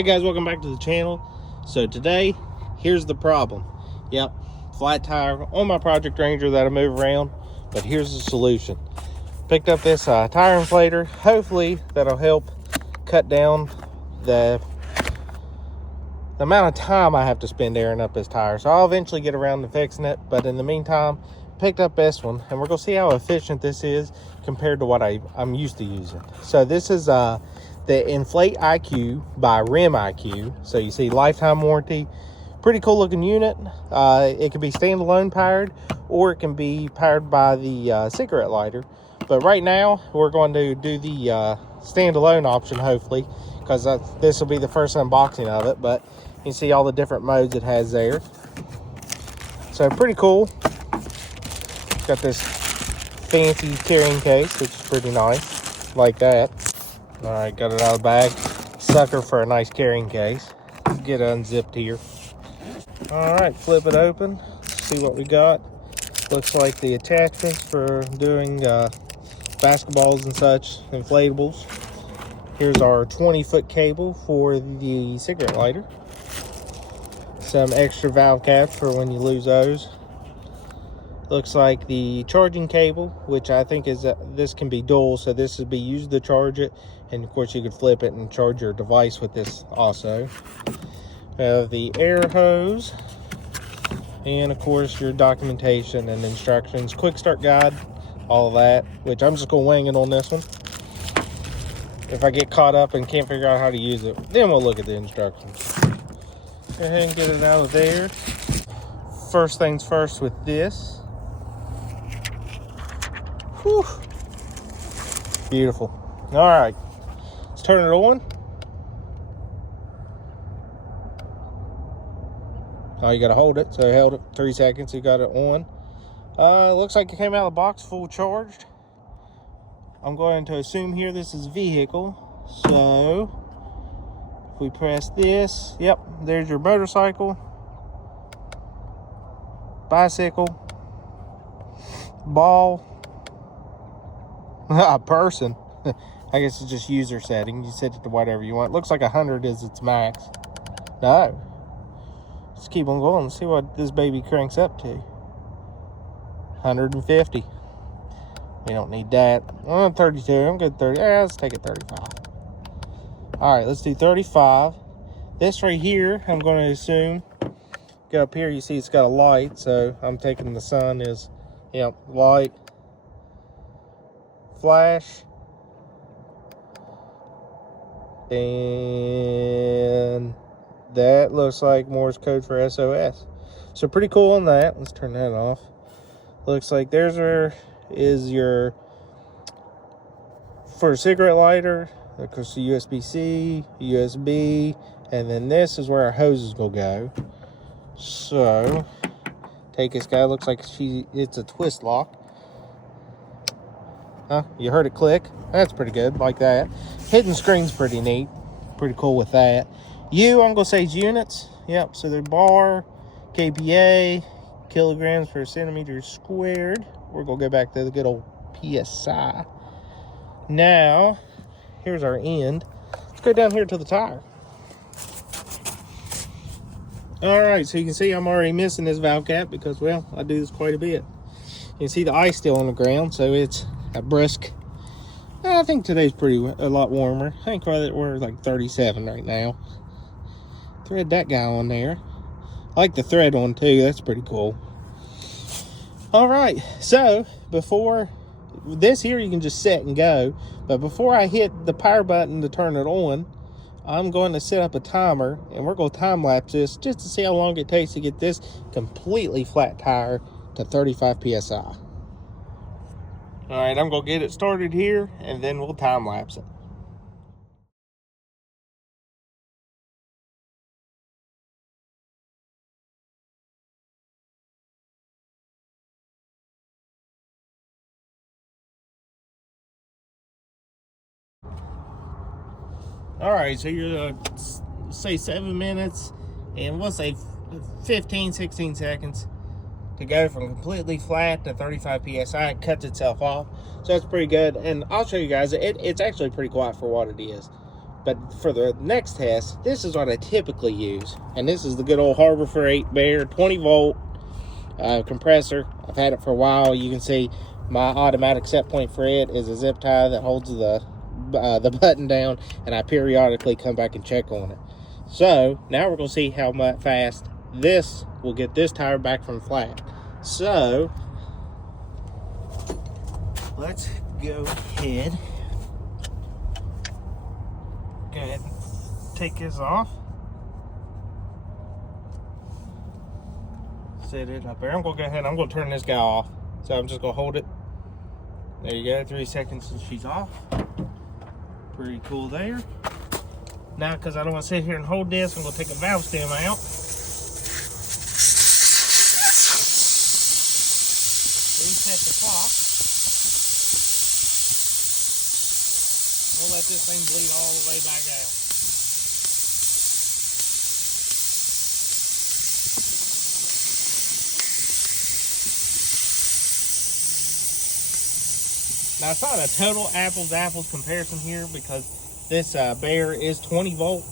Hey guys, welcome back to the channel. So today, here's the problem. Yep, flat tire on my Project Ranger that I move around, but here's the solution. Picked up this tire inflator. Hopefully that'll help cut down the amount of time I have to spend airing up this tire. So I'll eventually get around to fixing it, but in the meantime, picked up this one, and we're gonna see how efficient this is compared to what I'm used to using. So this is the INFLATiQ by RimiQ. So you see lifetime warranty. Pretty cool looking unit. It can be standalone powered, or it can be powered by the cigarette lighter. But right now we're going to do the standalone option, hopefully, because this will be the first unboxing of it. But you can see all the different modes it has there. So pretty cool. Got this fancy carrying case, which is pretty nice, like that. All right, got it out of the bag. Sucker for a nice carrying case. Let's get it unzipped here. All right, flip it open. See what we got. Looks like the attachments for doing basketballs and such, inflatables. Here's our 20-foot cable for the cigarette lighter. Some extra valve caps for when you lose those. Looks like the charging cable, which I think is this can be dual, so this would be used to charge it, and of course you could flip it and charge your device with this also. The air hose, and of course your documentation and instructions, quick start guide, all of that, which I'm just gonna wing it on this one. If I get caught up and can't figure out how to use it, then we'll look at the instructions. Go ahead and get it out of there. First things first with this. Whew. Beautiful. All right, let's turn it on. Oh, you gotta hold it. So I held it 3 seconds, you got it on. Looks like it came out of the box full charged. I'm going to assume here this is vehicle. So if we press this, yep, there's your motorcycle, bicycle, ball, a person. I guess it's just user setting. You set it to whatever you want. Looks like 100 is its max. No. Let's keep on going and see what this baby cranks up to. 150. We don't need that. 32. I'm good. 30. Yeah, let's take it 35. All right, let's do 35. This right here, I'm going to assume. Go up here, you see it's got a light. So I'm taking the sun as, yep, light, flash, and that looks like Morse code for SOS. So pretty cool on that. Let's turn that off. Looks like there's your for a cigarette lighter. Of course, the USB-C, USB, and then this is where our hoses will go. So take this guy. Looks like it's a twist lock. Huh? You heard it click. That's pretty good, like that. Hidden screen's pretty neat. Pretty cool with that. I'm gonna say units. Yep, so they're bar, kPa, kilograms per centimeter squared. We're gonna go back to the good old PSI. Now, here's our end. Let's go down here to the tire. All right, so you can see I'm already missing this valve cap because, well, I do this quite a bit. You can see the ice still on the ground, so it's a brisk. I think today's a lot warmer. I think we're like 37 right now. Thread that guy on there. I like the thread one too. That's pretty cool. All right, so before this here, you can just set and go. But before I hit the power button to turn it on, I'm going to set up a timer, and we're going to time lapse this just to see how long it takes to get this completely flat tire to 35 PSI. All right, I'm going to get it started here, and then we'll time lapse it. All right, so you're say 7 minutes, and we'll say 15-16 seconds to go from completely flat to 35 PSI. It cuts itself off, so that's pretty good. And I'll show you guys, it's actually pretty quiet for what it is. But for the next test, this is what I typically use. And this is the good old Harbor Freight Bear 20 volt compressor. I've had it for a while. You can see my automatic set point for it is a zip tie that holds the button down, and I periodically come back and check on it. So now we're going to see how much fast this will get this tire back from flat. So let's go ahead and take this off. Set it up there. I'm going to go ahead and I'm going to turn this guy off. So I'm just going to hold it. There you go, 3 seconds since she's off. Pretty cool there. Now, because I don't want to sit here and hold this, I'm going to take a valve stem out. Reset the clock. We'll let this thing bleed all the way back out. Now, it's not a total apples to apples comparison here because this Bear is 20 volt,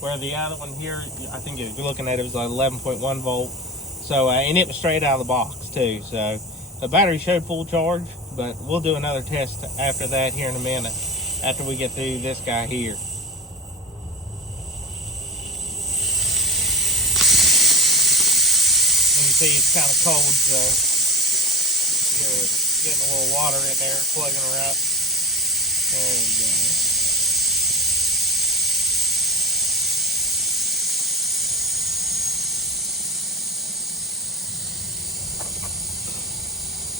where the other one here, I think if you're looking at it, was like 11.1 volt. So, and it was straight out of the box too. So, the battery showed full charge, but we'll do another test after that here in a minute, after we get through this guy here. You can see it's kind of cold, so you're getting a little water in there, plugging her up. There you go.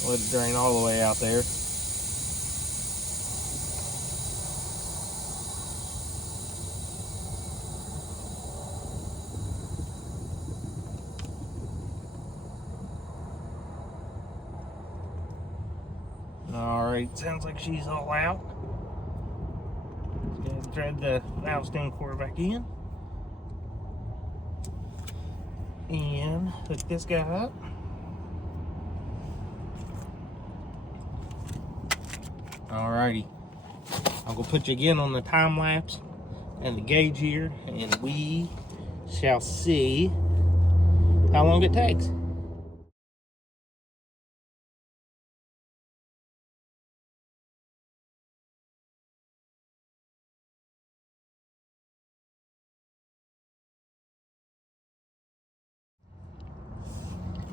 Let it drain all the way out there. Alright, sounds like she's all out. Let's go ahead and thread the valve stem cord back in. And hook this guy up. Alrighty. I'm going to put you again on the time lapse and the gauge here, and we shall see how long it takes.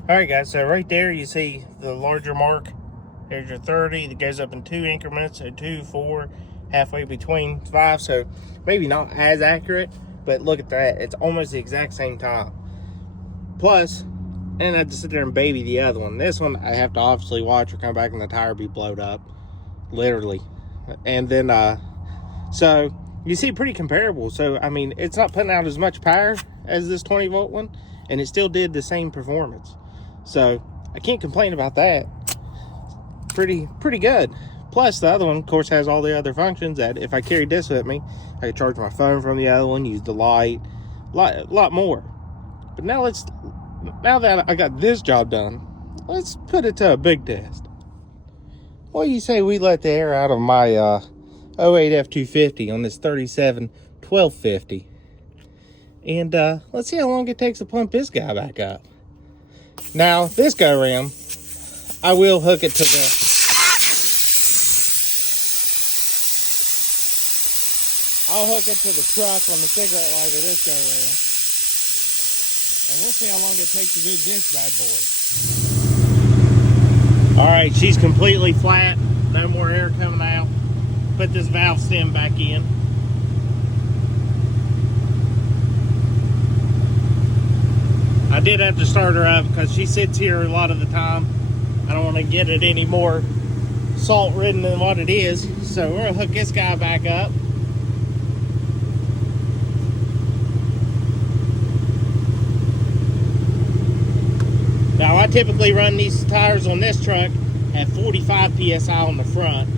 Alright guys, so right there you see the larger mark. There's your 30 that goes up in 2 increments, so 2, 4, halfway between 5. So maybe not as accurate, but look at that. It's almost the exact same time. Plus, and I have to sit there and baby the other one. This one I have to obviously watch or come back and the tire be blowed up. Literally. And then, so you see pretty comparable. So, I mean, it's not putting out as much power as this 20 volt one, and it still did the same performance. So I can't complain about that. Pretty good. Plus the other one of course has all the other functions that if I carried this with me, I could charge my phone from the other one, use the light, lot more. But now that I got this job done, let's put it to a big test. What do you say we let the air out of my 08 F250 on this 37 1250, and let's see how long it takes to pump this guy back up. Now this go around, I will hook it to the I'll hook it to the truck on the cigarette lighter this go around, and we'll see how long it takes to do this bad boy. All right, she's completely flat, no more air coming out. Put this valve stem back in. I did have to start her up because she sits here a lot of the time. I don't want to get it any more salt ridden than what it is. So we're gonna hook this guy back up. Now I typically run these tires on this truck at 45 PSI on the front.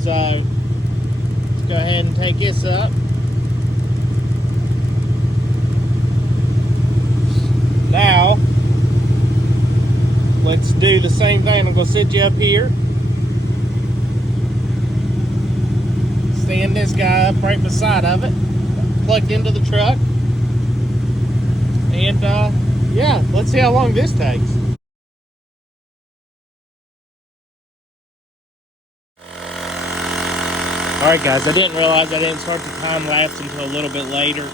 So let's go ahead and take this up. Now, let's do the same thing. I'm going to sit you up here. stand this guy up right beside of it, plugged into the truck. And yeah, let's see how long this takes. Alright guys, I didn't realize I didn't start the time lapse until a little bit later,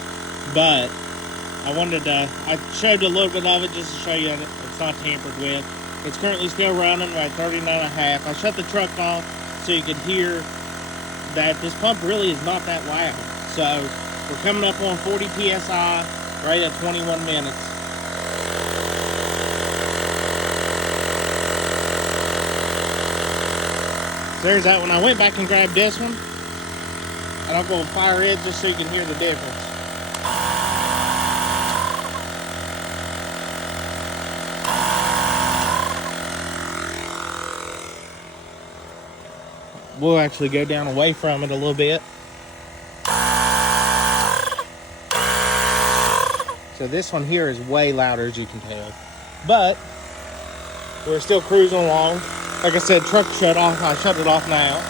but I wanted to, I showed a little bit of it just to show you that it's not tampered with. It's currently still running right 39.5. I shut the truck off so you could hear that this pump really is not that loud. So we're coming up on 40 PSI right at 21 minutes. So there's that one. I went back and grabbed this one, and I'm going to fire it just so you can hear the difference. We'll actually go down away from it a little bit. So this one here is way louder, as you can tell. But we're still cruising along. Like I said, truck shut off. I shut it off now.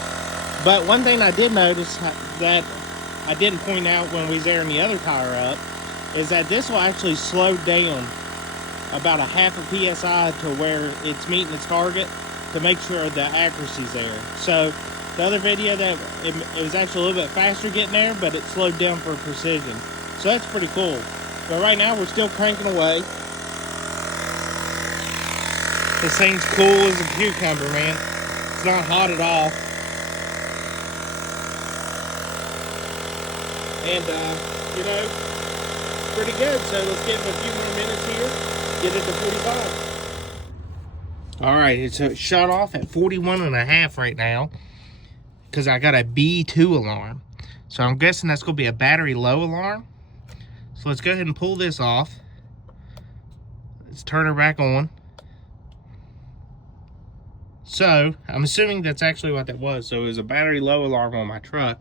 But one thing I did notice that I didn't point out when we was airing the other tire up is that this will actually slow down about a half a PSI to where it's meeting its target to make sure the accuracy's there. So the other video that it was actually a little bit faster getting there, but it slowed down for precision. So that's pretty cool. But right now we're still cranking away. This thing's cool as a cucumber, man. It's not hot at all. And, you know, pretty good. So let's give it a few more minutes here. Get it to 45. All right, so it's shut off at 41.5 right now because I got a B2 alarm. So I'm guessing that's going to be a battery low alarm. So let's go ahead and pull this off. Let's turn her back on. So I'm assuming that's actually what that was. So it was a battery low alarm on my truck,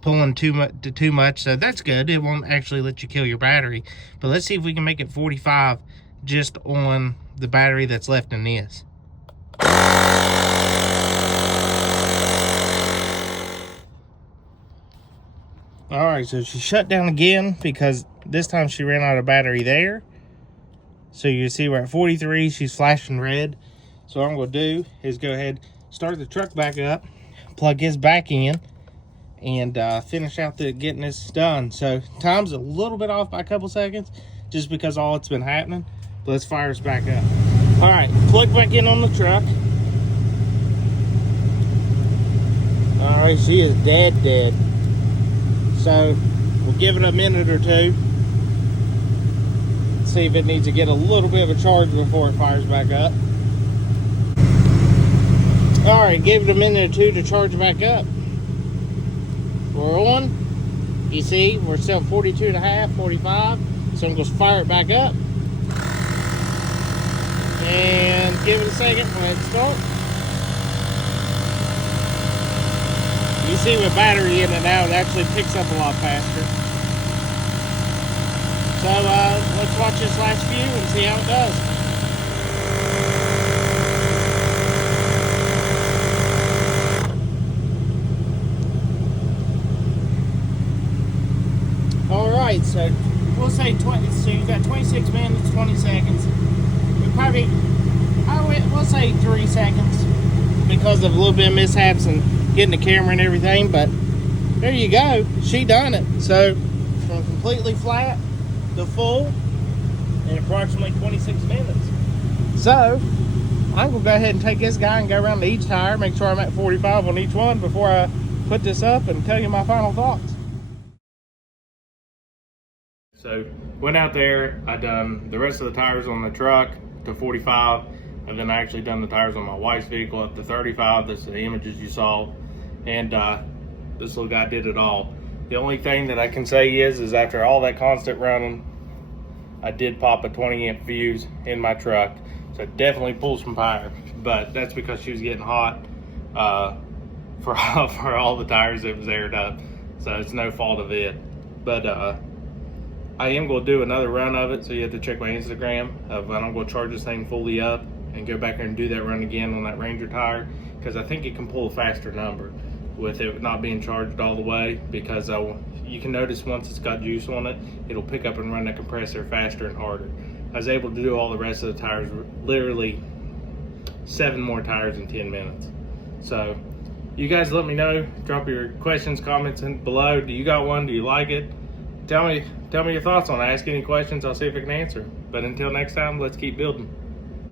pulling too much. So that's good. It won't actually let you kill your battery. But let's see if we can make it 45 just on the battery that's left in this. All right, so she shut down again because this time she ran out of battery there. So you see we're at 43. She's flashing red. So what I'm going to do is go ahead, start the truck back up, plug his back in, and finish out getting this done. So time's a little bit off by a couple seconds just because all it's been happening. But let's fire us back up. All right, plug back in on the truck. All right, she is dead. So we'll give it a minute or two. See if it needs to get a little bit of a charge before it fires back up. All right, give it a minute or two to charge back up. We're on. You see, we're still 42.5, 45. So I'm going to fire it back up. And give it a second when it starts. You see with battery in and out, it actually picks up a lot faster. So let's watch this last few and see how it does. Alright, so we'll say 20, so you've got 26 minutes, 20 seconds. We probably, we'll say 3 seconds because of a little bit of mishaps and getting the camera and everything, but there you go. She done it. So from completely flat to full in approximately 26 minutes. So I'm gonna go ahead and take this guy and go around to each tire, make sure I'm at 45 on each one before I put this up and tell you my final thoughts. So went out there, I done the rest of the tires on the truck to 45, and then I actually done the tires on my wife's vehicle up to 35. That's the images you saw. And this little guy did it all. The only thing that I can say is after all that constant running, I did pop a 20 amp fuse in my truck. So it definitely pulls some power, but that's because she was getting hot for all the tires that was aired up. So it's no fault of it. But I am going to do another run of it, so you have to check my Instagram when I'm going to charge this thing fully up and go back there and do that run again on that Ranger tire, because I think it can pull a faster number. with it not being charged all the way, because you can notice once it's got juice on it, it'll pick up and run the compressor faster and harder. I was able to do all the rest of the tires, literally 7 more tires in 10 minutes. So you guys let me know, drop your questions, comments in below. Do you got one? Do you like it? Tell me your thoughts on it. Ask any questions, I'll see if I can answer. But until next time, let's keep building.